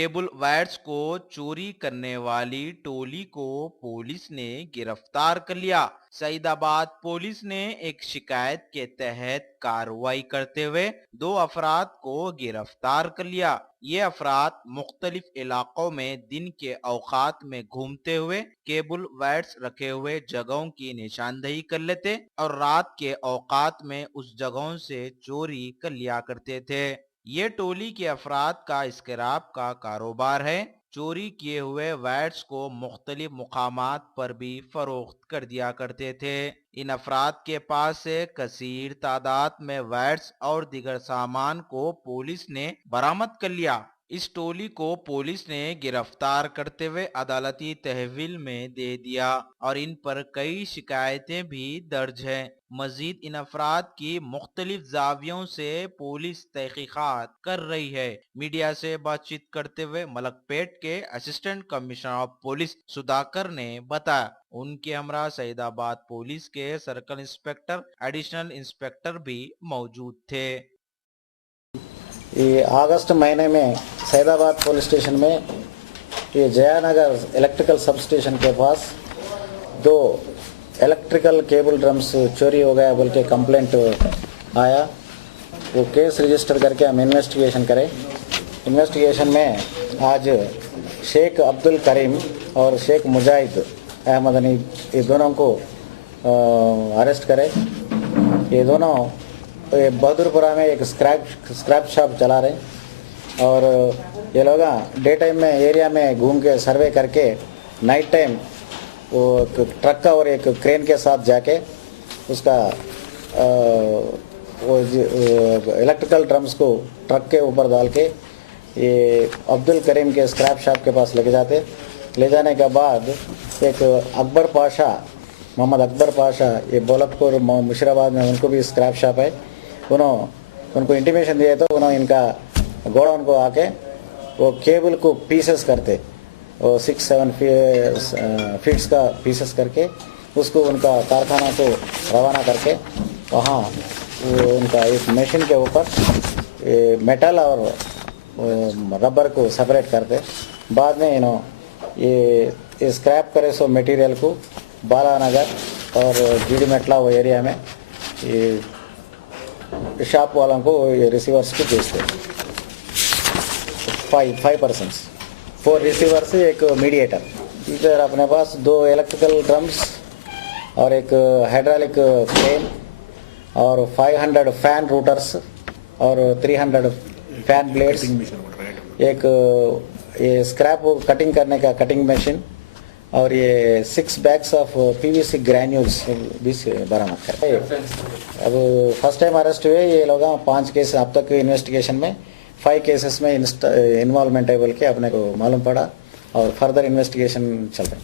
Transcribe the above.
Cable wires को चोरी करने वाली टोली को पुलिस ने गिरफ्तार कर लिया। सईदाबाद पुलिस ने एक शिकायत के तहत कार्रवाई करते हुए 2 अफराद को गिरफ्तार कर लिया। ये अफराद मुख्तलिफ इलाकों में दिन के औकात में घूमते हुए केबल वायर्स रखे हुए जगहों की निशानदेही कर लेते और रात के औकात में उस जगहों से चोरी कर लिया करते थे। ये टोली के अफराद का स्क्रैप का कारोबार है। चोरी किए हुए वायर्स को मुख्तलिफ मुकामात पर भी फरोख्त कर दिया करते थे। इन अफराद के पास से कसीर तादाद में वायर्स और दीगर सामान को पुलिस ने बरामद कर लिया। इस टोली को पुलिस ने गिरफ्तार करते हुए अदालती तहवील में दे दिया और इन पर कई शिकायतें भी दर्ज हैं। मजीद इन अफराद की मुख्तलिफ जावियों से पुलिस तहकीकात कर रही है। मीडिया से बातचीत करते हुए मलकपेट के assistant commissioner of police Sudhakar ने बताया। उनके हमरा सईदाबाद पुलिस के सर्कल इंस्पेक्टर एडिशनल इंस्पेक्टर भी मौजूद थे। ये अगस्त महीने में सैदाबाद पुलिस स्टेशन में ये जयानगर इलेक्ट्रिकल सब स्टेशन के पास 2 इलेक्ट्रिकल केबल ड्रम्स चोरी हो गया बोल के कंप्लेंट आया। वो केस रजिस्टर करके हम इन्वेस्टिगेशन करें। इन्वेस्टिगेशन में आज शेख अब्दुल करीम और शेख मुजाहिद अहमद अनी ये दोनों को अरेस्ट करें। ये दोनों बहादुरपुरा में एक स्क्रैप शॉप चला रहे और ये लोग डे टाइम में एरिया में घूम के सर्वे करके नाइट टाइम वो ट्रक और एक क्रेन के साथ जाके उसका वो इलेक्ट्रिकल ड्रम्स को ट्रक के ऊपर डाल के ये अब्दुल करीम के स्क्रैप शॉप के पास लेके जाते। ले जाने के बाद एक अकबर पाशा मोहम्मद अकबर पाशा ये बोलकपुर मुशीराबाद में उनको भी स्क्रैप शॉप है। उनको इंटीमेशन दिए तो उन्होंने इनका गोडाउन को आके वो केबल को पीसेस करते, वो 6-7 फीट्स का पीसेस करके उसको उनका कारखाना को रवाना करके वहाँ वो उनका इस मशीन के ऊपर मेटल और रबर को सेपरेट करते। बाद में ये स्क्रैप करे सो मटेरियल को बालानगर और जीडी मेटला वो एरिया में ये शॉप वालों को ये रिसीवर्स को बेचते। 5% 4 रिसीवर से एक मीडिएटर। इधर अपने पास 2 इलेक्ट्रिकल ड्रम्स और एक हाइड्रोलिक क्रेन और 500 फैन रूटर्स और 300 फैन ब्लेड्स, एक ये स्क्रैप कटिंग करने का कटिंग मशीन और ये 6 बैग्स ऑफ पीवीसी ग्रैन्यूल्स भी बरामद करे। अब फर्स्ट टाइम अरेस्ट हुए ये लोग 5 केस अब तक इन्वेस्टिगेशन में 5 केसेस में इन्वॉल्वमेंट है बोल के अपने को मालूम पड़ा और फर्दर इन्वेस्टिगेशन चल रहा है।